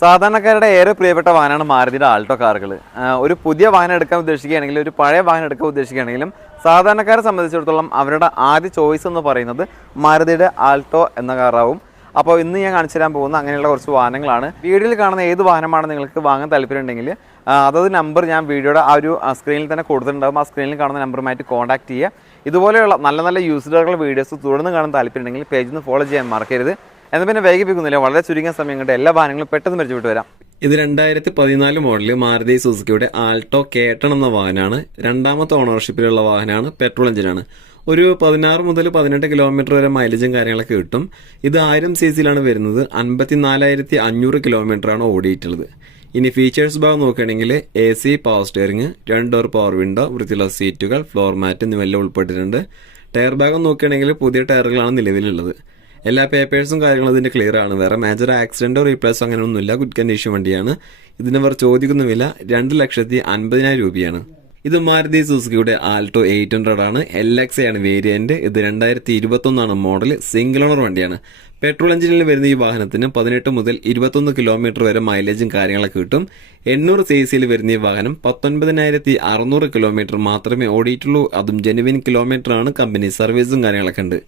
സാധാരണക്കാരുടെ ഏറെ പ്രിയപ്പെട്ട വാഹനമാണ് മാരുതിയുടെ ആൾട്ടോ കാറുകൾ ഒരു പുതിയ വാഹനം എടുക്കാൻ ഉദ്ദേശിക്കുകയാണെങ്കിലും ഒരു പഴയ വാഹനം എടുക്കാൻ ഉദ്ദേശിക്കുകയാണെങ്കിലും സാധാരണക്കാരെ സംബന്ധിച്ചിടത്തോളം അവരുടെ ആദ്യ ചോയ്സ് എന്ന് പറയുന്നത് മാരുതിയുടെ ആൾട്ടോ എന്ന കാറാവും. അപ്പോൾ ഇന്ന് ഞാൻ കാണിച്ചു തരാൻ പോകുന്ന അങ്ങനെയുള്ള കുറച്ച് വാഹനങ്ങളാണ്. വീഡിയോയിൽ കാണുന്ന ഏത് വാഹനമാണ് നിങ്ങൾക്ക് വാങ്ങാൻ താല്പര്യമുണ്ടെങ്കിൽ അതത് നമ്പർ ഞാൻ വീഡിയോയുടെ ആ ഒരു സ്ക്രീനിൽ തന്നെ കൊടുത്തിട്ടുണ്ടാകും ആ സ്ക്രീനിൽ കാണുന്ന നമ്പറുമായിട്ട് കോൺടാക്ട് ചെയ്യുക. ഇതുപോലെയുള്ള നല്ല നല്ല യൂസ്ഡുകളുടെ വീഡിയോസ് തുടർന്ന് കാണാൻ താല്പര്യമുണ്ടെങ്കിൽ പേജിൽ നിന്ന് ഫോളോ ചെയ്യാൻ മറക്കരുത്. എന്നാൽ പിന്നെ വൈകിപ്പിക്കുന്നില്ല വളരെ ചുരുങ്ങിയ സമയം കൊണ്ട് എല്ലാ വാഹനങ്ങളും പെട്ടെന്ന് പരിചയപ്പെട്ട് വരാം. ഇത് രണ്ടായിരത്തി പതിനാല് മോഡൽ മാരുതി സുസുക്കിയുടെ ആൾട്ടോ കേട്ടൺ എന്ന വാഹനമാണ്. രണ്ടാമത്തെ ഓണർഷിപ്പിലുള്ള വാഹനമാണ് പെട്രോൾ എഞ്ചിനാണ്. ഒരു പതിനാറ് മുതൽ പതിനെട്ട് കിലോമീറ്റർ വരെ മൈലേജും കാര്യങ്ങളൊക്കെ കിട്ടും. ഇത് ആയിരം സി സിയിലാണ് വരുന്നത്. അൻപത്തിനാലായിരത്തി അഞ്ഞൂറ് കിലോമീറ്റർ ആണ് ഓടിയിട്ടുള്ളത്. ഇനി ഫീച്ചേഴ്സ് ഭാഗം നോക്കുകയാണെങ്കിൽ എ സി പവർ സ്റ്റിയറിംഗ് രണ്ട് ഡോർ പവർ വിൻഡോ വൃത്തിയുള്ള സീറ്റുകൾ ഫ്ലോർ മാറ്റ് എന്നിവയെല്ലാം ഉൾപ്പെട്ടിട്ടുണ്ട്. ടയർ ഭാഗം നോക്കുകയാണെങ്കിൽ പുതിയ ടയറുകളാണ് നിലവിലുള്ളത്. എല്ലാ പേപ്പേഴ്സും കാര്യങ്ങളും ഇതിന്റെ ക്ലിയർ ആണ്. വേറെ മേജർ ആക്സിഡന്റോ റീപ്ലേസോ അങ്ങനെയൊന്നുമില്ല ഗുഡ് കണ്ടീഷൻ വണ്ടിയാണ്. ഇതിന് അവർ ചോദിക്കുന്ന വില രണ്ട് ലക്ഷത്തി അൻപതിനായിരം രൂപയാണ്. ഇത് മാരുതി സുസുക്കിയുടെ ആൾട്ടോ എയ്റ്റ് ഹൺഡ്രഡ് ആണ്. എൽ എക്സ് ആണ് വേരിയന്റ് ഇത് രണ്ടായിരത്തി ഇരുപത്തൊന്നാണ് മോഡൽ സിംഗിൾ ഓണർ വണ്ടിയാണ്. പെട്രോൾ എഞ്ചിനിൽ വരുന്ന ഈ വാഹനത്തിന് പതിനെട്ട് മുതൽ ഇരുപത്തൊന്ന് കിലോമീറ്റർ വരെ മൈലേജും കാര്യങ്ങളൊക്കെ കിട്ടും. എണ്ണൂറ് സി സിയിൽ വരുന്ന ഈ വാഹനം പത്തൊൻപതിനായിരത്തി അറുന്നൂറ് കിലോമീറ്റർ മാത്രമേ ഓടിയിട്ടുള്ളൂ. അതും ജെനുവിൻ കിലോമീറ്റർ ആണ്. കമ്പനി സർവീസും കാര്യങ്ങളൊക്കെ ഉണ്ട്.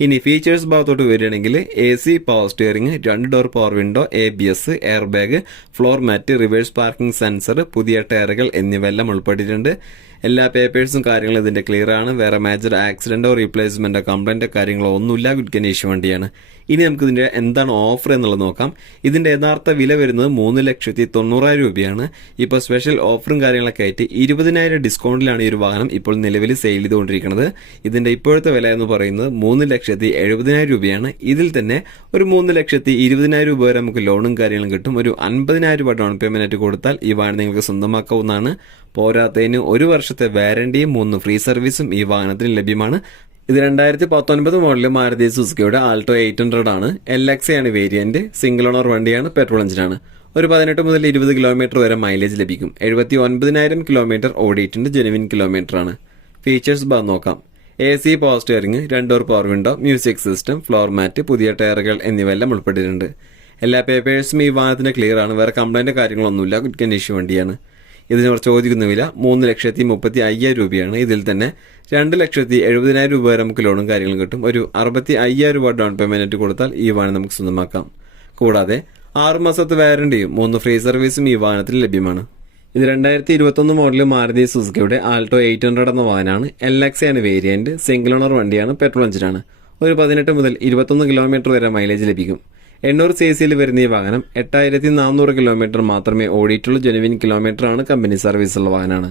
ഇനി ഫീച്ചേഴ്സ് ഭാഗത്തോട്ട് വരികയാണെങ്കിൽ എ സി പവർ സ്റ്റിയറിംഗ് രണ്ട് door power window A B S air bag floor mat reverse parking sensor പുതിയ ടയറുകൾ എന്നിവയെല്ലാം ഉൾപ്പെട്ടിട്ടുണ്ട്. എല്ലാ പേപ്പേഴ്സും കാര്യങ്ങളും ഇതിന്റെ ക്ലിയർ ആണ്. വേറെ മേജർ ആക്സിഡന്റോ റീപ്ലേസ്മെന്റോ കംപ്ലൈന്റോ കാര്യങ്ങളോ ഒന്നുമില്ല. ഗുഡ് കണ്ടീഷൻ വണ്ടിയാണ്. ഇനി നമുക്ക് ഇതിന്റെ എന്താണ് ഓഫർ എന്നുള്ളത് നോക്കാം. ഇതിന്റെ യഥാർത്ഥ വില വരുന്നത് മൂന്ന് ലക്ഷത്തി തൊണ്ണൂറായിരം രൂപയാണ്. ഇപ്പോൾ സ്പെഷ്യൽ ഓഫറും കാര്യങ്ങളൊക്കെ ആയിട്ട് ഇരുപതിനായിരം ഡിസ്കൗണ്ടിലാണ് ഈ ഒരു വാഹനം ഇപ്പോൾ നിലവിൽ സെയിൽ ചെയ്തുകൊണ്ടിരിക്കുന്നത്. ഇതിന്റെ ഇപ്പോഴത്തെ വില എന്ന് പറയുന്നത് മൂന്ന് ലക്ഷത്തി എഴുപതിനായിരം രൂപയാണ്. ഇതിൽ തന്നെ ഒരു മൂന്ന് ലക്ഷത്തി ഇരുപതിനായിരം രൂപ വരെ നമുക്ക് ലോണും കാര്യങ്ങളും കിട്ടും. ഒരു അൻപതിനായിരം രൂപ ഡൗൺ ആയിട്ട് കൊടുത്താൽ ഈ വാഹനം നിങ്ങൾക്ക് സ്വന്തമാക്കാവുന്നതാണ്. പോരാത്തതിന് ഒരു വർഷത്തെ വാരണ്ടിയും മൂന്ന് ഫ്രീ സർവീസും ഈ വാഹനത്തിന് ലഭ്യമാണ്. ഇത് രണ്ടായിരത്തി പത്തൊൻപത് മോഡൽ മാരുതി സുസുക്കിയുടെ ആൾട്ടോ എയ്റ്റ് ഹൺഡ്രഡ് ആണ്. എൽ എക്സ് ആണ് വേരിയന്റ്. സിംഗിൾ ഓണർ വണ്ടിയാണ് പെട്രോൾ എഞ്ചിനാണ് ഒരു പതിനെട്ട് മുതൽ ഇരുപത് കിലോമീറ്റർ വരെ മൈലേജ് ലഭിക്കും. എഴുപത്തി ഒൻപതിനായിരം കിലോമീറ്റർ ഓടിയിട്ടുണ്ട് ജെനുവിൻ കിലോമീറ്റർ ആണ്. ഫീച്ചേഴ്സ് ഭാഗം നോക്കാം. എ സി പവർ സ്റ്റിയറിംഗ് രണ്ട് door power window music system floor mat പുതിയ ടയറുകൾ എന്നിവയെല്ലാം ഉൾപ്പെട്ടിട്ടുണ്ട്. എല്ലാ പേപ്പേഴ്സും ഈ വാഹനത്തിന് ക്ലിയർ ആണ്. വേറെ കംപ്ലൈന്റ് കാര്യങ്ങളൊന്നുമില്ല. ഗുഡ് കണ്ടീഷൻ വണ്ടിയാണ്. ഇതിന് അവർ ചോദിക്കുന്ന വില മൂന്ന് ലക്ഷത്തി മുപ്പത്തി അയ്യായിരം രൂപയാണ്. ഇതിൽ തന്നെ രണ്ട് ലക്ഷത്തി എഴുപതിനായിരം രൂപ വരെ നമുക്ക് ലോണും കാര്യങ്ങളും കിട്ടും. ഒരു അറുപത്തി അയ്യായിരം രൂപ ഡൗൺ പേയ്മെന്റ് കൊടുത്താൽ ഈ വാഹനം നമുക്ക് സ്വന്തമാക്കാം. കൂടാതെ ആറുമാസത്തെ വാറണ്ടിയും മൂന്ന് ഫ്രീ സർവീസും ഈ വാഹനത്തിൽ ലഭ്യമാണ്. ഇത് രണ്ടായിരത്തി ഇരുപത്തൊന്ന് മോഡൽ മാരുതി സുസുക്കിയുടെ ആൾട്ടോ എയ്റ്റ് ഹൺഡ്രഡ് എന്ന വാഹനമാണ്. എൽ എക്സ് ആണ് വേരിയന്റ് സിംഗിൾ ഓണർ വണ്ടിയാണ്. പെട്രോൾ എഞ്ചിനാണ് ഒരു പതിനെട്ട് മുതൽ ഇരുപത്തൊന്ന് കിലോമീറ്റർ വരെ മൈലേജ് ലഭിക്കും. എണ്ണൂറ് സി സിയിൽ വരുന്ന ഈ വാഹനം എട്ടായിരത്തി നാനൂറ് കിലോമീറ്റർ മാത്രമേ ഓടിയിട്ടുള്ളൂ. ജെനുവിൻ കിലോമീറ്റർ ആണ് കമ്പനി സർവീസ് ഉള്ള വാഹനമാണ്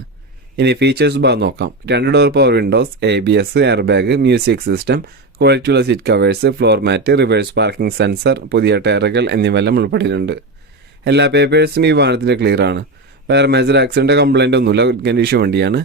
ഇനി ഫീച്ചേഴ്സ് ഭാഗം നോക്കാം. രണ്ട് door power windows A B S air bag music system ക്വാളിറ്റിയുള്ള seat covers floor mat reverse parking sensor പുതിയ ടയറുകൾ എന്നിവയെല്ലാം ഉൾപ്പെട്ടിട്ടുണ്ട്. എല്ലാ പേപ്പേഴ്സും ഈ വാഹനത്തിന്റെ ക്ലിയർ ആണ്. വേറെ മേജർ ആക്സിഡന്റ് കംപ്ലൈന്റ് ഒന്നുമില്ല. കണ്ടീഷൻ വണ്ടിയാണ്.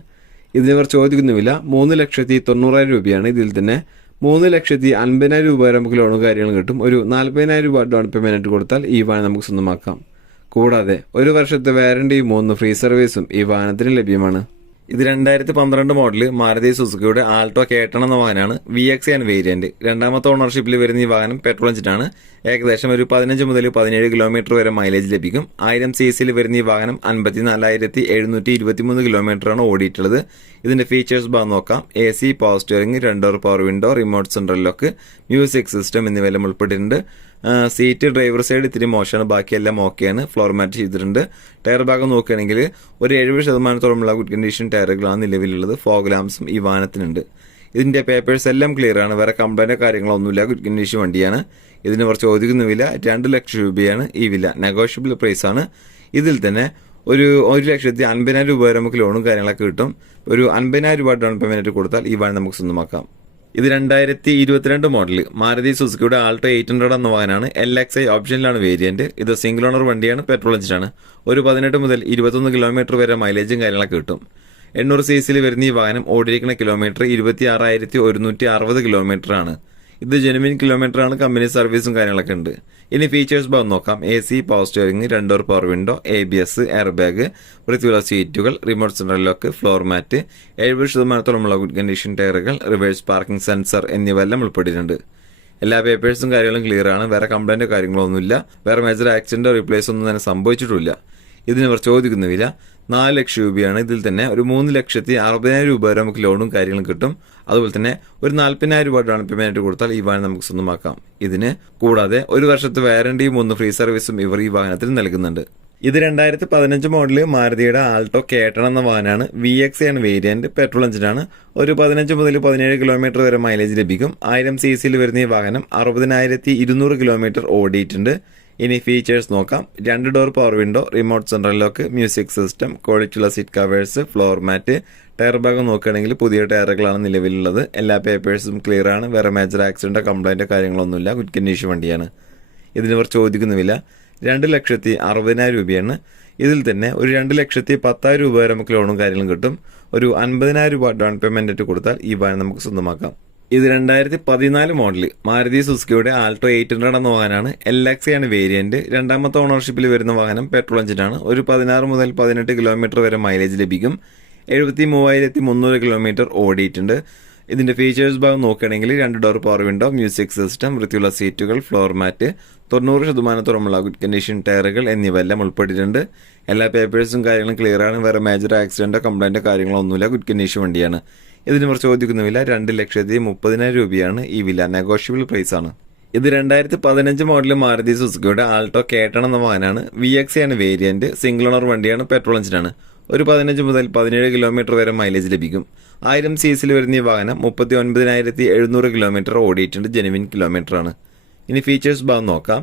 ഇതിന് ഇവർ ചോദിക്കുന്ന മൂന്ന് ലക്ഷത്തി തൊണ്ണൂറായിരം രൂപയാണ് ഇതിൽ തന്നെ മൂന്ന് ലക്ഷത്തി അൻപതിനായിരം രൂപ വരെ നമുക്ക് ലോണും കാര്യങ്ങളും കിട്ടും. ഒരു നാൽപ്പതിനായിരം രൂപ ഡൗൺ പേയ്മെന്റ് കൊടുത്താൽ ഈ വാഹനം നമുക്ക് സ്വന്തമാക്കാം. കൂടാതെ ഒരു വർഷത്തെ വാറണ്ടിയും മൂന്ന് ഫ്രീ സർവീസും ഈ വാഹനത്തിന് ലഭ്യമാണ്. ഇത് രണ്ടായിരത്തി പന്ത്രണ്ട് മോഡൽ മാരുതി സുസുക്കിയുടെ ആൾട്ടോ കേട്ടൺ എന്ന വാഹനമാണ് വി എക്സ് എൻ വേരിയന്റ് രണ്ടാമത്തെ ഓണർഷിപ്പിൽ വരുന്ന ഈ വാഹനം പെട്രോൾ എഞ്ചിനാണ്. ഏകദേശം ഒരു പതിനഞ്ച് മുതൽ പതിനേഴ് കിലോമീറ്റർ വരെ മൈലേജ് ലഭിക്കും. ആയിരം സി സിയിൽ വരുന്ന ഈ വാഹനം അൻപത്തിനാലായിരത്തി എഴുന്നൂറ്റി ഇരുപത്തിമൂന്ന് കിലോമീറ്ററാണ് ഓടിയിട്ടുള്ളത്. ഇതിന്റെ ഫീച്ചേഴ്സ് ഭാഗം നോക്കാം. A C power steering രണ്ടോർ power window remote central lock music system എന്നിവയെല്ലാം ഉൾപ്പെട്ടിട്ടുണ്ട്. സീറ്റ് ഡ്രൈവർ സൈഡ് ഇത്തിരി മോശമാണ്. ബാക്കിയെല്ലാം ഓക്കെയാണ് ഫ്ലോർ മാറ്റ് ചെയ്തിട്ടുണ്ട്. ടയർ ഭാഗം നോക്കുകയാണെങ്കിൽ ഒരു എഴുപത് ശതമാനത്തോളമുള്ള ഗുഡ് കണ്ടീഷൻ ടയറുകളാണ് നിലവിലുള്ളത്. ഫോഗ് ലാംസും ഈ വാഹനത്തിനുണ്ട്. ഇതിന്റെ പേപ്പേഴ്സ് എല്ലാം ക്ലിയർ ആണ്. വേറെ കംപ്ലൈന്റോ കാര്യങ്ങളൊന്നുമില്ല ഗുഡ് കണ്ടീഷൻ വണ്ടിയാണ്. ഇതിന് കുറച്ച് ചോദിക്കുന്ന വില രണ്ട് ലക്ഷം രൂപയാണ് ഈ വില. നെഗോഷ്യബിൾ പ്രൈസ് ആണ്. ഇതിൽ തന്നെ ഒരു ഒരു ലക്ഷത്തി അൻപതിനായിരം രൂപ വരെ നമുക്ക് ലോണും കാര്യങ്ങളൊക്കെ കിട്ടും. ഒരു അൻപതിനായിരം രൂപ ഡൗൺ പേയ്മെന്റ് കൊടുത്താൽ ഈ വാഹനം നമുക്ക് സ്വന്തമാക്കാം. ഇത് രണ്ടായിരത്തി ഇരുപത്തിരണ്ട് മോഡൽ മാരുതി സുസുക്കിയുടെ ആൾട്ടോ എയ്റ്റ് ഹൺഡ്രഡ് എന്ന വാഹനമാണ്. എൽ എക്സ് ഐ ഓപ്ഷനിലാണ് വേരിയന്റ് ഇത് സിംഗിൾ ഓണർ വണ്ടിയാണ് പെട്രോൾ എഞ്ചിനാണ് ഒരു പതിനെട്ട് മുതൽ ഇരുപത്തൊന്ന് കിലോമീറ്റർ വരെ മൈലേജും കാര്യങ്ങളൊക്കെ കിട്ടും. എണ്ണൂറ് സി സിയിൽ വരുന്ന ഈ വാഹനം ഓടിയിരിക്കുന്ന കിലോമീറ്റർ ഇരുപത്തി ആറായിരത്തി ഒരുന്നൂറ്റി അറുപത് കിലോമീറ്റർ ആണ്. ഇത് ജെനുവിൻ കിലോമീറ്റർ ആണ് കമ്പനി സർവീസും കാര്യങ്ങളൊക്കെ ഉണ്ട്. ഇനി ഫീച്ചേഴ്സ് ഭാഗം നോക്കാം. A C power steering രണ്ടോർ power window A B S air bag വൃത്തിയുള്ള സീറ്റുകൾ remote central lock floor mat എഴുപത് ശതമാനത്തോളമുള്ള ഗുഡ് കണ്ടീഷൻ ടയറുകൾ റിവേഴ്സ് പാർക്കിംഗ് സെൻസർ എന്നിവ എല്ലാം ഉൾപ്പെട്ടിട്ടുണ്ട്. എല്ലാ പേപ്പേഴ്സും കാര്യങ്ങളും ക്ലിയർ ആണ്. വേറെ കംപ്ലൈന്റോ കാര്യങ്ങളൊന്നുമില്ല വേറെ മേജർ ആക്സിഡന്റോ റീപ്ലേസ് ഒന്നും തന്നെ സംഭവിച്ചിട്ടില്ല ഇതിന് ഇവർ ചോദിക്കുന്ന വില നാല് ലക്ഷം രൂപയാണ്. ഇതിൽ തന്നെ ഒരു മൂന്ന് ലക്ഷത്തി അറുപതിനായിരം രൂപ വരെ നമുക്ക് ലോണും കാര്യങ്ങളും കിട്ടും. അതുപോലെ തന്നെ ഒരു നാൽപ്പതിനായിരം രൂപ ഡൗൺ പേയ്മെന്റ് കൊടുത്താൽ ഈ വാഹനം നമുക്ക് സ്വന്തമാക്കാം. ഇതിന് കൂടാതെ ഒരു വർഷത്തെ വാറണ്ടിയും ഒന്ന് ഫ്രീ സർവീസും ഇവർ ഈ വാഹനത്തിൽ നൽകുന്നുണ്ട്. ഇത് രണ്ടായിരത്തി പതിനഞ്ച് മോഡൽ മാരുതിയുടെ ആൾട്ടോ കേട്ടൺ എന്ന വാഹനമാണ്. വി എക്സ് ആണ് വേരിയന്റ് പെട്രോൾ എഞ്ചിനാണ് ഒരു പതിനഞ്ച് മുതൽ പതിനേഴ് കിലോമീറ്റർ വരെ മൈലേജ് ലഭിക്കും. ആയിരം സി സിയിൽ വരുന്ന ഈ വാഹനം അറുപതിനായിരത്തി ഇരുന്നൂറ് കിലോമീറ്റർ ഓടിയിട്ടുണ്ട്. ഇനി ഫീച്ചേഴ്സ് നോക്കാം. രണ്ട് door power window remote central lock music system ക്വാളിറ്റിയുള്ള seat covers floor mat tyre ഭാഗം നോക്കുകയാണെങ്കിൽ പുതിയ ടയറുകളാണ് നിലവിലുള്ളത്. എല്ലാ പേപ്പേഴ്സും ക്ലിയർ ആണ്. വേറെ മേജർ ആക്സിഡന്റോ കംപ്ലൈന്റോ കാര്യങ്ങളൊന്നുമില്ല. ഗുഡ് കണ്ടീഷൻ വണ്ടിയാണ്. ഇതിന് ഇവർ ചോദിക്കുന്ന വില രണ്ട് ലക്ഷത്തി അറുപതിനായിരം രൂപയാണ്. ഇതിൽ തന്നെ ഒരു രണ്ട് ലക്ഷത്തി പത്തായിരം രൂപ വരെ നമുക്ക് ലോണും കാര്യങ്ങളും കിട്ടും. ഒരു അൻപതിനായിരം രൂപ ഡൗൺ ആയിട്ട് കൊടുത്താൽ ഈ വാഹനം നമുക്ക് സ്വന്തമാക്കാം. ഇത് രണ്ടായിരത്തി പതിനാല് മോഡൽ മാരുതി സുസുക്കിയുടെ ആൾട്ടോ എയ്റ്റ് ഹൺഡ്രഡ് എന്ന വാഹനമാണ്. എൽ ആണ് വേരിയന്റ് രണ്ടാമത്തെ ഓണർഷിപ്പിൽ വരുന്ന വാഹനം പെട്രോൾ എഞ്ചിനാണ് ഒരു പതിനാറ് മുതൽ പതിനെട്ട് കിലോമീറ്റർ വരെ മൈലേജ് ലഭിക്കും. എഴുപത്തി മൂവായിരത്തി മുന്നൂറ് കിലോമീറ്റർ ഓടിയിട്ടുണ്ട്. ഇതിന്റെ ഫീച്ചേഴ്സ് ഭാഗം നോക്കുകയാണെങ്കിൽ രണ്ട് door power window music system വൃത്തിയുള്ള സീറ്റുകൾ ഫ്ലോർ മാറ്റ് തൊണ്ണൂറ് ശതമാനത്തോളമുള്ള ഗുഡ് കണ്ടീഷൻ ടയറുകൾ എന്നിവയെല്ലാം ഉൾപ്പെട്ടിട്ടുണ്ട്. എല്ലാ പേപ്പേഴ്സും കാര്യങ്ങളും ക്ലിയർ ആണ്. വേറെ മേജർ ആക്സിഡന്റോ കംപ്ലൈന്റോ കാര്യങ്ങളോ ഒന്നുമില്ല. ഗുഡ് കണ്ടീഷൻ വണ്ടിയാണ്. ഇതിന് ഇവർ ചോദിക്കുന്ന വില രണ്ട് ലക്ഷത്തി മുപ്പതിനായിരം രൂപയാണ് ഈ വില. നെഗോഷ്യബിൾ പ്രൈസ് ആണ്. ഇത് രണ്ടായിരത്തി പതിനഞ്ച് മോഡൽ മാരുതി സുസുക്കിയുടെ ആൾട്ടോ കേട്ടൺ എന്ന വാഹനമാണ്. വി എക്സ് ആണ് വേരിയന്റ് സിംഗിൾ ഓണർ വണ്ടിയാണ്. പെട്രോൾ എഞ്ചിനാണ് ഒരു പതിനഞ്ച് മുതൽ പതിനേഴ് കിലോമീറ്റർ വരെ മൈലേജ് ലഭിക്കും. ആയിരം സി സിയിൽ വരുന്ന ഈ വാഹനം മുപ്പത്തി ഒൻപതിനായിരത്തി എഴുന്നൂറ് കിലോമീറ്റർ ഓടിയിട്ടുണ്ട്. ജെനുവിൻ കിലോമീറ്റർ ആണ്. ഇനി ഫീച്ചേഴ്സ് ഭാഗം നോക്കാം.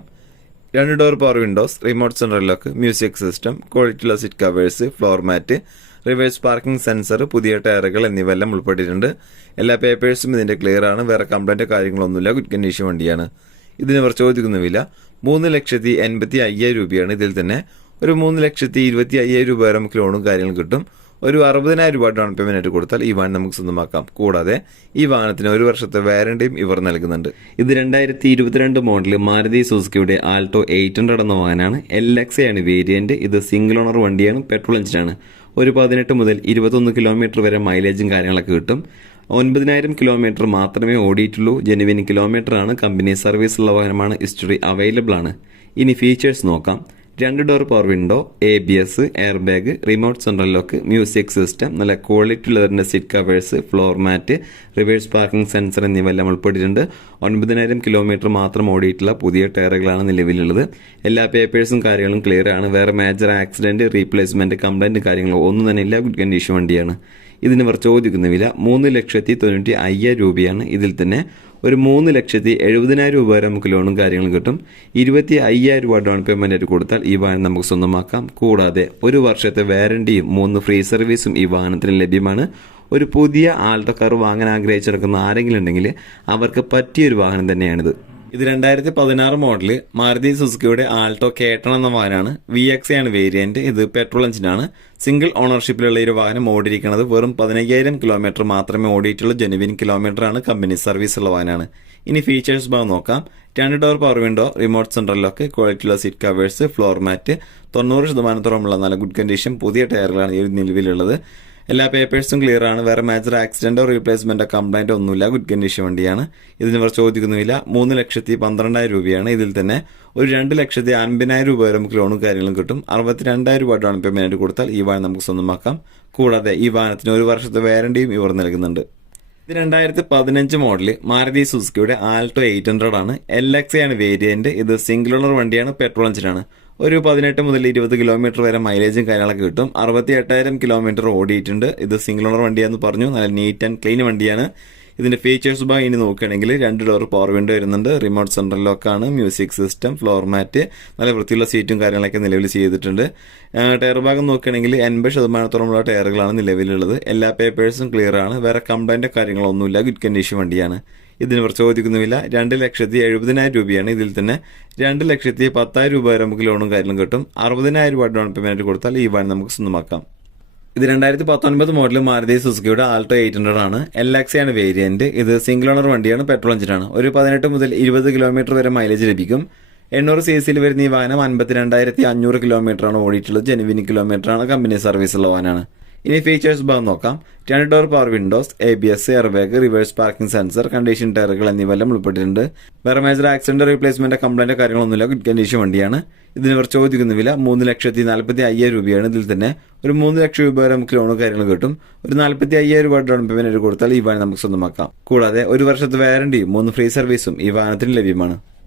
രണ്ട് door power windows remote central lock music system ക്വാളിറ്റിയുള്ള seat covers floor mat reverse parking sensor പുതിയ ടയറുകൾ എന്നിവയെല്ലാം ഉൾപ്പെട്ടിട്ടുണ്ട്. എല്ലാ പേപ്പേഴ്സും ഇതിന്റെ ക്ലിയർ ആണ്. വേറെ കംപ്ലൈന്റ് കാര്യങ്ങളൊന്നുമില്ല. ഗുഡ് കണ്ടീഷൻ വണ്ടിയാണ്. ഇതിന് ഇവർ ചോദിക്കുന്ന വില മൂന്ന് ലക്ഷത്തി എൺപത്തി അയ്യായിരം രൂപയാണ് ഇതിൽ തന്നെ. ഒരു മൂന്ന് ലക്ഷത്തി ഇരുപത്തി അയ്യായിരം രൂപ വരെ നമുക്ക് ലോണും കാര്യങ്ങളും കിട്ടും. ഒരു അറുപതിനായിരം രൂപ ഡൗൺ പേയ്മെന്റ് ആയിട്ട് കൊടുത്താൽ ഈ വാഹനം നമുക്ക് സ്വന്തമാക്കാം. കൂടാതെ ഈ വാഹനത്തിന് ഒരു വർഷത്തെ വാരണ്ടിയും ഇവർ നൽകുന്നുണ്ട്. ഇത് രണ്ടായിരത്തി ഇരുപത്തിരണ്ട് മോഡൽ മാരുതി സുസുക്കിയുടെ ആൾട്ടോ എയ്റ്റ് ഹൺഡ്രഡ് എന്ന വാഹനമാണ്. എൽ എക്സ് ആണ് വേരിയന്റ് ഇത് സിംഗിൾ ഓണർ വണ്ടിയാണ്. പെട്രോൾ എഞ്ചിനാണ് ഒരു പതിനെട്ട് മുതൽ ഇരുപത്തൊന്ന് കിലോമീറ്റർ വരെ മൈലേജും കാര്യങ്ങളൊക്കെ കിട്ടും. ഒൻപതിനായിരം കിലോമീറ്റർ മാത്രമേ ഓടിയിട്ടുള്ളൂ. ജെനുവിൻ കിലോമീറ്റർ ആണ്. കമ്പനി സർവീസുള്ള വാഹനമാണ്. ഹിസ്റ്ററി അവൈലബിൾ ആണ്. ഇനി ഫീച്ചേഴ്സ് നോക്കാം. രണ്ട് door power window A B S air bag remote central lock music system നല്ല ക്വാളിറ്റി ഉള്ളതിന്റെ seat covers floor mat reverse parking sensor എന്നിവയെല്ലാം ഉൾപ്പെട്ടിട്ടുണ്ട്. ഒൻപതിനായിരം കിലോമീറ്റർ മാത്രം ഓടിയിട്ടുള്ള പുതിയ ടയറുകളാണ് നിലവിലുള്ളത്. എല്ലാ പേപ്പേഴ്സും കാര്യങ്ങളും ക്ലിയർ ആണ്. വേറെ മേജർ ആക്സിഡന്റ് റീപ്ലേസ്മെന്റ് കംപ്ലൈന്റ് കാര്യങ്ങളോ ഒന്നും തന്നെ ഇല്ല. ഗുഡ് കണ്ടീഷൻ വണ്ടിയാണ്. ഇതിന് ഇവർ ചോദിക്കുന്ന വില മൂന്ന് ലക്ഷത്തി തൊണ്ണൂറ്റി അയ്യായിരം രൂപയാണ്. ഇതിൽ തന്നെ ഒരു മൂന്ന് ലക്ഷത്തി എഴുപതിനായിരം രൂപ വരെ നമുക്ക് ലോണും കാര്യങ്ങളും കിട്ടും. ഇരുപത്തി അയ്യായിരം രൂപ ഡൗൺ പേയ്മെന്റ് ആയിട്ട് കൊടുത്താൽ ഈ വാഹനം നമുക്ക് സ്വന്തമാക്കാം. കൂടാതെ ഒരു വർഷത്തെ വാരണ്ടിയും മൂന്ന് ഫ്രീ സർവീസും ഈ വാഹനത്തിന് ലഭ്യമാണ്. ഒരു പുതിയ ആൾട്ടോ കാർ വാങ്ങാൻ ആഗ്രഹിച്ചിടക്കുന്ന ആരെങ്കിലും ഉണ്ടെങ്കിൽ അവർക്ക് പറ്റിയൊരു വാഹനം തന്നെയാണിത്. ഇത് രണ്ടായിരത്തി പതിനാറ് മോഡൽ മാരുതി സുസുക്കിയുടെ ആൾട്ടോ കേട്ടൺ എന്ന വാഹനമാണ്. വി എക്സ് ആണ് വേരിയന്റ് ഇത് പെട്രോൾ എഞ്ചിനാണ് സിംഗിൾ ഓണർഷിപ്പിലുള്ള ഒരു വാഹനം ഓടിയിരിക്കുന്നത് വെറും പതിനയ്യായിരം കിലോമീറ്റർ മാത്രമേ ഓടിയിട്ടുള്ള ജെനുവിൻ കിലോമീറ്റർ ആണ് കമ്പനി സർവീസ് ഉള്ള വാഹനമാണ്. ഇനി ഫീച്ചേഴ്സ് ഭാഗം നോക്കാം. രണ്ട് door power window remote central lock ക്വാളിറ്റിയുള്ള സീറ്റ് കവേഴ്സ് ഫ്ലോർ മാറ്റ് തൊണ്ണൂറ് ശതമാനത്തോളമുള്ള നല്ല ഗുഡ് കണ്ടീഷൻ പുതിയ ടയറുകളാണ് ഈ നിലവിലുള്ളത്. എല്ലാ പേപ്പേഴ്സും ക്ലിയർ ആണ്. വേറെ മേജർ ആക്സിഡന്റോ റീപ്ലേസ്മെന്റോ കംപ്ലൈന്റോ ഒന്നുമില്ല. ഗുഡ് കണ്ടീഷൻ വണ്ടിയാണ്. ഇതിന് ഇവർ ചോദിക്കുന്നില്ല മൂന്ന് ലക്ഷത്തി പന്ത്രണ്ടായിരം രൂപയാണ്. ഇതിൽ തന്നെ ഒരു രണ്ട് ലക്ഷത്തി അൻപതിനായിരം രൂപ വരെ നമുക്ക് ലോണും കാര്യങ്ങളും കിട്ടും. അറുപത്തിരണ്ടായിരം രൂപ ഡൗൺ പേയ്മെന്റ് കൊടുത്താൽ ഈ വാഹനം നമുക്ക് സ്വന്തമാക്കാം. കൂടാതെ ഈ വാഹനത്തിന് ഒരു വർഷത്തെ വാരണ്ടിയും ഇവർ നൽകുന്നുണ്ട്. ഇത് രണ്ടായിരത്തി പതിനഞ്ച് മോഡൽ മാരുതി സുസുക്കിയുടെ ആൾട്ടോ എയ്റ്റ് ഹൺഡ്രഡ് ആണ്. എൽ എക്സ് ആണ് വേരിയന്റ് ഇത് സിംഗിൾ ഓണർ വണ്ടിയാണ്. പെട്രോൾ എഞ്ചിനാണ് ഒരു പതിനെട്ട് മുതൽ ഇരുപത് കിലോമീറ്റർ വരെ മൈലേജും കാര്യങ്ങളൊക്കെ കിട്ടും. അറുപത്തി എട്ടായിരം കിലോമീറ്റർ ഓടിയിട്ടുണ്ട്. ഇത് സിംഗിൾ ഓണർ വണ്ടിയാന്ന് പറഞ്ഞു. നല്ല നീറ്റ് ആൻഡ് ക്ലീൻ വണ്ടിയാണ്. ഇതിന്റെ ഫീച്ചേഴ്സ് ഭാഗം ഇനി നോക്കുകയാണെങ്കിൽ രണ്ട് ഡോർ പവർ വിൻഡോ വരുന്നുണ്ട്. റിമോട്ട് സെൻട്രൽ ലോക്കാണ് മ്യൂസിക് സിസ്റ്റം ഫ്ലോർ മാറ്റ് നല്ല വൃത്തിയുള്ള സീറ്റും കാര്യങ്ങളൊക്കെ നിലവിൽ ചെയ്തിട്ടുണ്ട്. ടയർ ഭാഗം നോക്കുകയാണെങ്കിൽ എൺപത് ശതമാനത്തോളമുള്ള ടയറുകളാണ് നിലവിലുള്ളത്. എല്ലാ പേപ്പേഴ്സും ക്ലിയർ ആണ്. വേറെ കംപ്ലൈന്റ് കാര്യങ്ങളൊന്നുമില്ല ഗുഡ് കണ്ടീഷൻ വണ്ടിയാണ്. ഇതിന് പ്രചോദിക്കുന്നുമില്ല രണ്ട് ലക്ഷത്തി എഴുപതിനായിരം രൂപയാണ് ഇതിൽ തന്നെ. രണ്ട് ലക്ഷത്തി പത്തായിരം രൂപ വരെ നമുക്ക് ലോണും കാര്യങ്ങളും കിട്ടും. അറുപതിനായിരം രൂപ ഡൗൺ പേയ്മെന്റ് കൊടുത്താൽ ഈ വാൻ നമുക്ക് സ്വന്തമാക്കാം. ഇത് രണ്ടായിരത്തി പത്തൊൻപത് മോഡൽ മാരുതി സുസുക്കിയുടെ ആൾട്ടോ എയ്റ്റ് ഹൺഡ്രഡ് ആണ്. എൽ എക്സ് ആണ് വേരിയന്റ് ഇത് സിംഗിൾ ഓണർ വണ്ടിയാണ് പെട്രോൾ എഞ്ചിനാണ് ഒരു പതിനെട്ട് മുതൽ ഇരുപത് കിലോമീറ്റർ വരെ മൈലേജ് ലഭിക്കും. എണ്ണൂറ് സി സിയിൽ വരുന്ന ഈ വാഹനം അൻപത്തിരണ്ടായിരത്തി അഞ്ഞൂറ് കിലോമീറ്റർ ആണ് ഓടിയിട്ടുള്ളത്. ജെനുവിൻ കിലോമീറ്റർ ആണ് കമ്പനി സർവീസ് ഉള്ള വാഹനമാണ് ഇനി ഫീച്ചേഴ്സ് ഭാഗം നോക്കാം. രണ്ട് door power windows A B S air bag reverse parking sensor condition ടയറുകൾ എന്നിവയെല്ലാം ഉൾപ്പെട്ടിട്ടുണ്ട്. വേറെ മേജർ ആക്സിഡന്റ് റീപ്ലേസ്മെന്റ് കംപ്ലൈന്റ് കാര്യങ്ങളൊന്നുമില്ല. ഗുഡ് കണ്ടീഷൻ വണ്ടിയാണ്. ഇതിന് ഇവർ ചോദിക്കുന്ന വില. മൂന്ന് ലക്ഷത്തി നാൽപ്പത്തി അയ്യായിരം രൂപയാണ് ഇതിൽ തന്നെ. ഒരു മൂന്ന് ലക്ഷം രൂപ വരെ നമുക്ക് ലോൺ കാര്യങ്ങൾ കിട്ടും. ഒരു നാൽപ്പത്തി അയ്യായിരം രൂപ ഡൗൺ പേയ്മെന്റ് കൊടുത്താൽ ഈ വാഹനം നമുക്ക് സ്വന്തമാക്കാം. കൂടാതെ ഒരു വർഷത്തെ വാറണ്ടിയും മൂന്ന് ഫ്രീ സർവീസും ഈ വാഹനത്തിന് ലഭ്യമാണ്.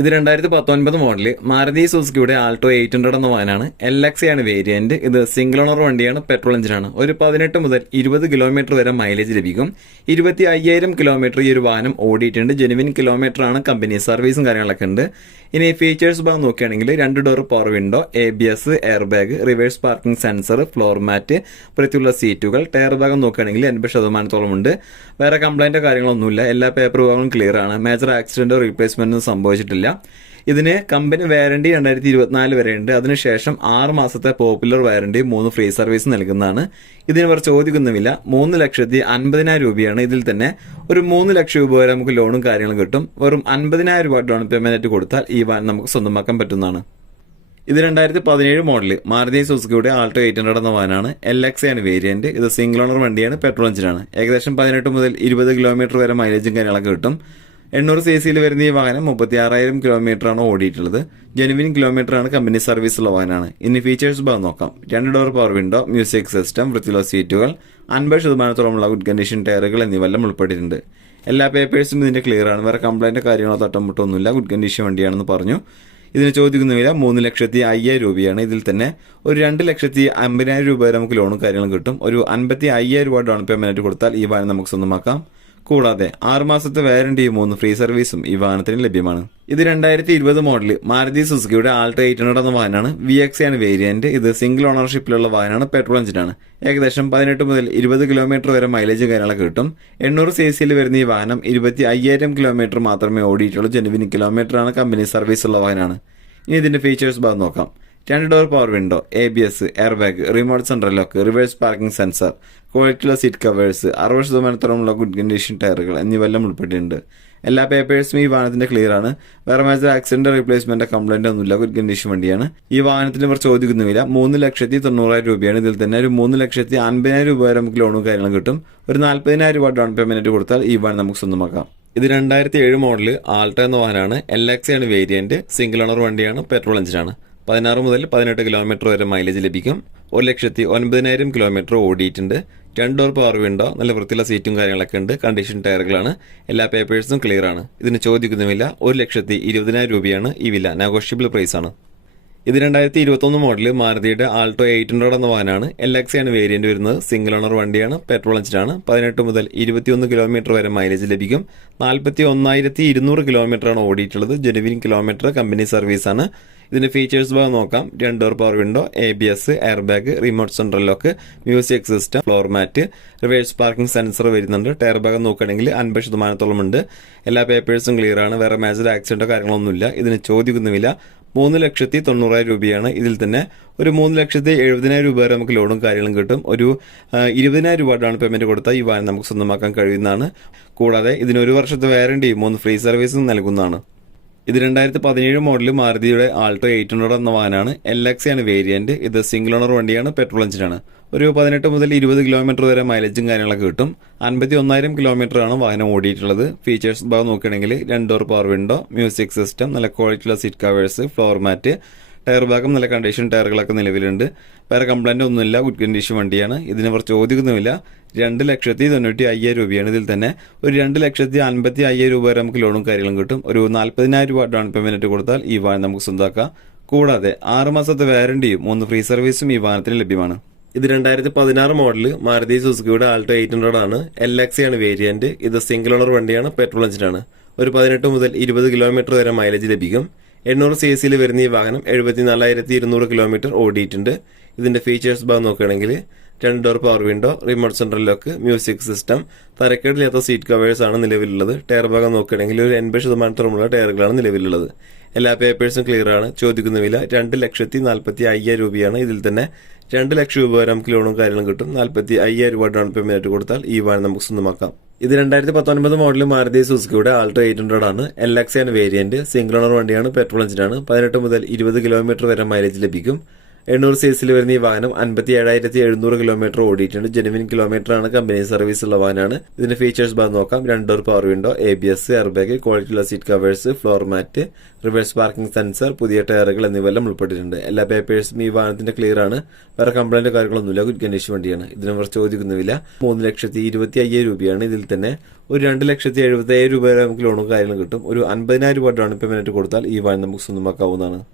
ഇത് രണ്ടായിരത്തി പത്തൊൻപത് മോഡൽ മാരുതി സുസുക്കിയുടെ ആൾട്ടോ എയ്റ്റ് ഹൺഡ്രഡ് എന്ന വാഹനമാണ്. എൽ എക്സ് ആണ് വേരിയന്റ് ഇത് സിംഗിൾ ഓണർ വണ്ടിയാണ് പെട്രോൾ എഞ്ചിനാണ് ഒരു പതിനെട്ട് മുതൽ ഇരുപത് കിലോമീറ്റർ വരെ മൈലേജ് ലഭിക്കും. ഇരുപത്തി അയ്യായിരം കിലോമീറ്റർ ഈ ഒരു വാഹനം ഓടിയിട്ടുണ്ട്. ജെനുവിൻ കിലോമീറ്റർ ആണ് കമ്പനി സർവീസും കാര്യങ്ങളൊക്കെ ഉണ്ട്. ഇനി ഫീച്ചേഴ്സ് ഭാഗം നോക്കുകയാണെങ്കിൽ രണ്ട് door power window A B S air bag reverse parking sensor floor mat പ്രത്യുള്ള സീറ്റുകൾ ടയർ ഭാഗം നോക്കുകയാണെങ്കിൽ എൺപത് ശതമാനത്തോളം ഉണ്ട്. വേറെ കംപ്ലൈന്റോ കാര്യങ്ങളൊന്നുമില്ല. എല്ലാ പേപ്പർ ഭാഗങ്ങളും ക്ലിയർ ആണ്. മേജർ ആക്സിഡന്റോ റീപ്ലേസ്മെന്റോ സംഭവിച്ചിട്ടില്ല. ഇതിന് കമ്പനി വാറണ്ടി രണ്ടായിരത്തി ഇരുപത്തിനാല് വരെ ഉണ്ട്. അതിനുശേഷം ആറ് മാസത്തെ പോപ്പുലർ വാറണ്ടി മൂന്ന് ഫ്രീ സർവീസ് നൽകുന്നതാണ്. ഇതിന് ഇവർ ചോദിക്കുന്നുമില്ല. മൂന്ന് ലക്ഷത്തി അൻപതിനായിരം രൂപയാണ് ഇതിൽ തന്നെ. ഒരു മൂന്ന് ലക്ഷം രൂപ വരെ നമുക്ക് ലോണും കാര്യങ്ങളും കിട്ടും. വെറും അൻപതിനായിരം രൂപ ഡൗൺ പേയ്മെന്റ് കൊടുത്താൽ ഈ വാൻ നമുക്ക് സ്വന്തമാക്കാൻ പറ്റുന്നതാണ്. ഇത് രണ്ടായിരത്തി പതിനേഴ് മോഡൽ മാരുതി സുസുക്കിയുടെ ആൾട്ടോ എയ്റ്റ് ഹൺഡ്രഡ് എന്ന വാനാണ്. എൽ എക്സ് ആണ് വേരിയന്റ് ഇത് സിംഗിൾ ഓണർ വണ്ടിയാണ്. പെട്രോൾ എഞ്ചിനാണ് ഏകദേശം പതിനെട്ട് മുതൽ ഇരുപത് കിലോമീറ്റർ വരെ മൈലേജും കാര്യങ്ങളൊക്കെ കിട്ടും. എണ്ണൂറ് സി സിയിൽ വരുന്ന ഈ വാഹനം മുപ്പത്തി ആറായിരം കിലോമീറ്റർ ആണ് ഓടിയിട്ടുള്ളത്. ജെനുവിൻ കിലോമീറ്റർ ആണ് കമ്പനി സർവീസ് ഉള്ള വാഹനമാണ്. ഇനി ഫീച്ചേഴ്സ് ഭാഗം നോക്കാം. രണ്ട് door power window music system വൃത്തിയുള്ള സീറ്റുകൾ അൻപത് ശതമാനത്തോളമുള്ള ഗുഡ് കണ്ടീഷൻ ടയറുകൾ എന്നിവയെല്ലാം ഉൾപ്പെട്ടിട്ടുണ്ട്. എല്ലാ പേപ്പേഴ്സും ഇതിന്റെ ക്ലിയർ ആണ്. വേറെ കംപ്ലൈന്റ് കാര്യങ്ങളോ തട്ടമുട്ടൊന്നുമില്ല ഗുഡ് കണ്ടീഷൻ വണ്ടിയാണെന്ന് പറഞ്ഞു. ഇതിന് ചോദിക്കുന്ന വില മൂന്ന് ലക്ഷത്തി അയ്യായിരം രൂപയാണ്. ഇതിൽ തന്നെ ഒരു രണ്ട് ലക്ഷത്തി അമ്പതിനായിരം രൂപ വരെ നമുക്ക് ലോണും കാര്യങ്ങളും കിട്ടും. ഒരു അൻപത്തി അയ്യായിരം രൂപ ഡൗൺ പേയ്മെന്റ് കൊടുത്താൽ ഈ വാഹനം നമുക്ക് സ്വന്തമാക്കാം. കൂടാതെ ആറുമാസത്തെ വാരണ്ടിയും മൂന്ന് ഫ്രീ സർവീസും ഈ വാഹനത്തിന് ലഭ്യമാണ്. ഇത് രണ്ടായിരത്തി ഇരുപത് മോഡൽ മാരുതി സുസുക്കിയുടെ ആൾട്ടോ എയ്റ്റ് ഹൺഡ്രഡ് എന്ന വാഹനമാണ്. വി എക്സ് ആണ് വേരിയന്റ് ഇത് സിംഗിൾ ഓണർഷിപ്പിലുള്ള വാഹനമാണ്. പെട്രോൾ എഞ്ചിനാണ് ഏകദേശം പതിനെട്ട് മുതൽ ഇരുപത് കിലോമീറ്റർ വരെ മൈലേജ് കാര്യങ്ങളൊക്കെ കിട്ടും. എണ്ണൂറ് സി സിയിൽ വരുന്ന ഈ വാഹനം ഇരുപത്തി അയ്യായിരം കിലോമീറ്റർ മാത്രമേ ഓടിയിട്ടുള്ളൂ. ജെനുവിൻ കിലോമീറ്ററാണ് കമ്പനി സർവീസ് ഉള്ള വാഹനമാണ്. ഇനി ഇതിന്റെ ഫീച്ചേഴ്സ് ഭാഗം നോക്കാം. രണ്ട് door power window A B S air bag remote central lock reverse parking sensor ക്വാളിറ്റിയുള്ള സീറ്റ് കവേഴ്സ് അറുപത് ശതമാനത്തോളമുള്ള ഗുഡ് കണ്ടീഷൻ ടയറുകൾ എന്നിവയെല്ലാം ഉൾപ്പെട്ടിട്ടുണ്ട്. എല്ലാ പേപ്പേഴ്സും ഈ വാഹനത്തിന്റെ ക്ലിയർ ആണ്. വേറെ മേജർ ആക്സിഡന്റ് റീപ്ലേസ്മെന്റ് കംപ്ലൈന്റ് ഒന്നുമില്ല. ഗുഡ് കണ്ടീഷൻ വണ്ടിയാണ്. ഈ വാഹനത്തിന് ഇവർ ചോദിക്കുന്നുമില്ല. മൂന്ന് ലക്ഷത്തി തൊണ്ണൂറായിരം രൂപയാണ്. ഇതിൽ തന്നെ ഒരു മൂന്ന് ലക്ഷത്തി അൻപതിനായിരം രൂപ വരെ നമുക്ക് ലോണും കാര്യങ്ങളും കിട്ടും. ഒരു നാൽപ്പതിനായിരം രൂപ ഡൗൺ പേയ്മെന്റ് കൊടുത്താൽ ഈ വാഹനം നമുക്ക് സ്വന്തമാക്കാം. ഇത് രണ്ടായിരത്തി ഏഴ് മോഡൽ ആൾട്ടോ എന്ന വാഹനമാണ്. എൽ എക്സ് ആണ് വേരിയന്റ് സിംഗിൾ ഓണർ വണ്ടിയാണ്. പെട്രോൾ എഞ്ചിനാണ് പതിനാറ് മുതൽ പതിനെട്ട് കിലോമീറ്റർ വരെ മൈലേജ് ലഭിക്കും. ഒരു ലക്ഷത്തി ഒൻപതിനായിരം കിലോമീറ്റർ ഓടിയിട്ടുണ്ട്. രണ്ട് ഡോർ പവർ വിൻഡോ നല്ല വൃത്തിയുള്ള സീറ്റും കാര്യങ്ങളൊക്കെ ഉണ്ട്. കണ്ടീഷൻ ടയറുകളാണ് എല്ലാ പേപ്പേഴ്സും ക്ലിയർ ആണ്. ഇതിന് ചോദിക്കുന്ന വില ഒരു ലക്ഷത്തി ഇരുപതിനായിരം രൂപയാണ്. ഈ വില നെഗോഷ്യബിൾ പ്രൈസ് ആണ്. ഇത് രണ്ടായിരത്തി ഇരുപത്തൊന്ന് മോഡൽ മാരുതിയുടെ ആൾട്ടോ എയ്റ്റ് ഹൺഡ്രഡ് എന്ന വാഹനമാണ്. എൽ എക്സ് ആണ് വേരിയന്റ് വരുന്നത്. സിംഗിൾ ഓണർ വണ്ടിയാണ്. പെട്രോൾ എഞ്ചിനാണ് പതിനെട്ട് മുതൽ ഇരുപത്തിയൊന്ന് കിലോമീറ്റർ വരെ മൈലേജ് ലഭിക്കും. നാൽപ്പത്തി ഒന്നായിരത്തി ഇരുന്നൂറ് കിലോമീറ്റർ ആണ് ഓടിയിട്ടുള്ളത്. ജനുവിൻ കിലോമീറ്റർ കമ്പനി സർവീസ് ആണ് ഇതിന്റെ ഫീച്ചേഴ്സ് ഭാഗം നോക്കാം. രണ്ട് door power window A B S air bag remote central lock music system floor mat reverse parking sensor വരുന്നുണ്ട്. ടയർ ഭാഗം നോക്കുകയാണെങ്കിൽ അൻപത് ശതമാനത്തോളം ഉണ്ട്. എല്ലാ പേപ്പേഴ്സും ക്ലിയർ ആണ്. വേറെ മേജർ ആക്സിഡന്റോ കാര്യങ്ങളൊന്നുമില്ല ഇതിന് ചോദിക്കുന്ന വില മൂന്ന് ലക്ഷത്തി തൊണ്ണൂറായിരം രൂപയാണ്. ഇതിൽ തന്നെ ഒരു മൂന്ന് ലക്ഷത്തി എഴുപതിനായിരം രൂപ വരെ നമുക്ക് ലോണും കാര്യങ്ങളും കിട്ടും. ഒരു ഇരുപതിനായിരം രൂപ ഡൗൺ പേയ്മെന്റ് കൊടുത്താൽ ഈ വാഹനം നമുക്ക് സ്വന്തമാക്കാൻ കഴിയുന്നതാണ്. കൂടാതെ ഇതിന് ഒരു വർഷത്തെ വാറണ്ടിയും മൂന്ന് ഫ്രീ സർവീസും നൽകുന്നതാണ്. ഇത് രണ്ടായിരത്തി പതിനേഴ് മോഡൽ മാരുതിയുടെ ആൾട്ടോ എയ്റ്റ് ഹൺഡ്രഡ് എന്ന വാഹനമാണ്. എൽ എക്സ് ആണ് വേരിയന്റ് ഇത് സിംഗിൾ ഓണർ വണ്ടിയാണ് പെട്രോൾ എഞ്ചിനാണ് ഒരു പതിനെട്ട് മുതൽ ഇരുപത് കിലോമീറ്റർ വരെ മൈലേജും കാര്യങ്ങളൊക്കെ കിട്ടും. അൻപത്തി ഒന്നായിരം കിലോമീറ്റർ ആണ് വാഹനം ഓടിയിട്ടുള്ളത്. ഫീച്ചേഴ്സ് ഭാഗം നോക്കുകയാണെങ്കിൽ രണ്ട് door power window music system നല്ല ക്വാളിറ്റിയുള്ള seat covers floor mat tyre ഭാഗം നല്ല കണ്ടീഷൻ ടയറുകളൊക്കെ നിലവിലുണ്ട്. വേറെ കംപ്ലൈന്റ് ഒന്നുമില്ല ഗുഡ് കണ്ടീഷൻ വണ്ടിയാണ്. ഇതിന് കുറച്ച് ചോദിക്കുന്നുമില്ല രണ്ട് ലക്ഷത്തി തൊണ്ണൂറ്റി അയ്യായിരം രൂപയാണ് ഇതിൽ തന്നെ. ഒരു രണ്ട് ലക്ഷത്തി അൻപത്തി അയ്യായിരം രൂപ വരെ നമുക്ക് ലോണും കാര്യങ്ങളും കിട്ടും. ഒരു നാൽപ്പതിനായിരം രൂപ ഡൗൺ പേയ്മെന്റ് കൊടുത്താൽ ഈ വാഹനം നമുക്ക് സ്വന്തമാക്കാം കൂടാതെ ആറ് മാസത്തെ വാറണ്ടിയും മൂന്ന് ഫ്രീ സർവീസും ഈ വാഹനത്തിന് ലഭ്യമാണ്. ഇത് രണ്ടായിരത്തി പതിനാറ് മോഡൽ മാരുതി സുസുക്കിയുടെ ആൾട്ടോ എയ്റ്റ് ഹൺഡ്രഡ് ആണ്. എൽ എക്സി ആണ് വേരിയന്റ് ഇത് സിംഗിൾ ഓണർ വണ്ടിയാണ് പെട്രോൾ എഞ്ചിനാണ് ഒരു പതിനെട്ട് മുതൽ ഇരുപത് കിലോമീറ്റർ വരെ മൈലേജ് ലഭിക്കും. എണ്ണൂറ് സി സിയിൽ വരുന്ന ഈ വാഹനം എഴുപത്തിനാലായിരത്തി ഇരുന്നൂറ് കിലോമീറ്റർ ഓടിയിട്ടുണ്ട്. ഇതിന്റെ ഫീച്ചേഴ്സ് ഭാഗം നോക്കുകയാണെങ്കിൽ രണ്ട് door power window remote central lock music system തരക്കേടില്ലാത്ത seat covers ആണ് നിലവിലുള്ളത്. ടയർ ഭാഗം നോക്കുകയാണെങ്കിൽ ഒരു എൺപത് ശതമാനത്തോളമുള്ള ടയറുകളാണ് നിലവിലുള്ളത്. എല്ലാ പേപ്പേഴ്സും ക്ലിയർ ആണ്. ചോദിക്കുന്ന വില രണ്ട് ലക്ഷത്തി നാൽപ്പത്തി അയ്യായിരം രൂപയാണ്. ഇതിൽ തന്നെ രണ്ട് ലക്ഷം രൂപ വരെ നമുക്ക് ലോണും കാര്യങ്ങളും കിട്ടും. നാൽപ്പത്തി അയ്യായിരം രൂപ ഡൗൺ പേയ്മെന്റ് ആയിട്ട് കൊടുത്താൽ ഈ വാഹനം നമുക്ക് സ്വന്തമാക്കാം. ഇത് രണ്ടായിരത്തി പത്തൊൻപത് മോഡൽ മാരുതി സുസുക്കിയുടെ ആൾട്ടോ എയ്റ്റ് ഹൺഡ്രഡ് ആണ്. എൽ എക്സ് ആണ് വേരിയന്റ് സിംഗിൾ ഓണർ വണ്ടിയാണ് പെട്രോൾ എഞ്ചിനാണ് പതിനെട്ട് മുതൽ ഇരുപത് കിലോമീറ്റർ വരെ മൈലേജ് ലഭിക്കും. എണ്ണൂറ് സി എസിൽ വരുന്ന ഈ വാഹനം അൻപത്തി ഏഴായിരത്തി എഴുന്നൂറ് കിലോമീറ്റർ ഓടിയിട്ടുണ്ട്. ജെനുവിൻ കിലോമീറ്റർ ആണ് കമ്പനി സർവീസ് ഉള്ള വാഹനമാണ്. ഇതിന്റെ ഫീച്ചേഴ്സ് ഭാഗം നോക്കാം. രണ്ട് door power window A B S airbag ക്വാളിറ്റിയുള്ള seat covers floor mat reverse parking sensor പുതിയ ടയറുകൾ എന്നിവയെല്ലാം ഉൾപ്പെട്ടിട്ടുണ്ട്. എല്ലാ പേപ്പേഴ്സും ഈ വാഹനത്തിന്റെ ക്ലിയർ ആണ്. വേറെ കംപ്ലൈന്റ് കാര്യങ്ങളൊന്നുമില്ല. ഗുഡ് കണ്ടീഷൻ വണ്ടിയാണ്. ഇതിനെ അവർ ചോദിക്കുന്നില്ല മൂന്ന് ലക്ഷത്തി ഇരുപത്തി അയ്യായിരം രൂപയാണ്. ഇതിൽ തന്നെ ഒരു രണ്ട് ലക്ഷത്തി എഴുപത്തി അയ്യായിരം രൂപ വരെ നമുക്ക് ലോണും കാര്യങ്ങളും കിട്ടും. ഒരു അൻപതിനായിരം രൂപ ഡൗൺ പേയ്മെന്റ് കൊടുത്താൽ ഈ വാഹനം നമുക്ക് സ്വന്തമാക്കാവുന്നതാണ്.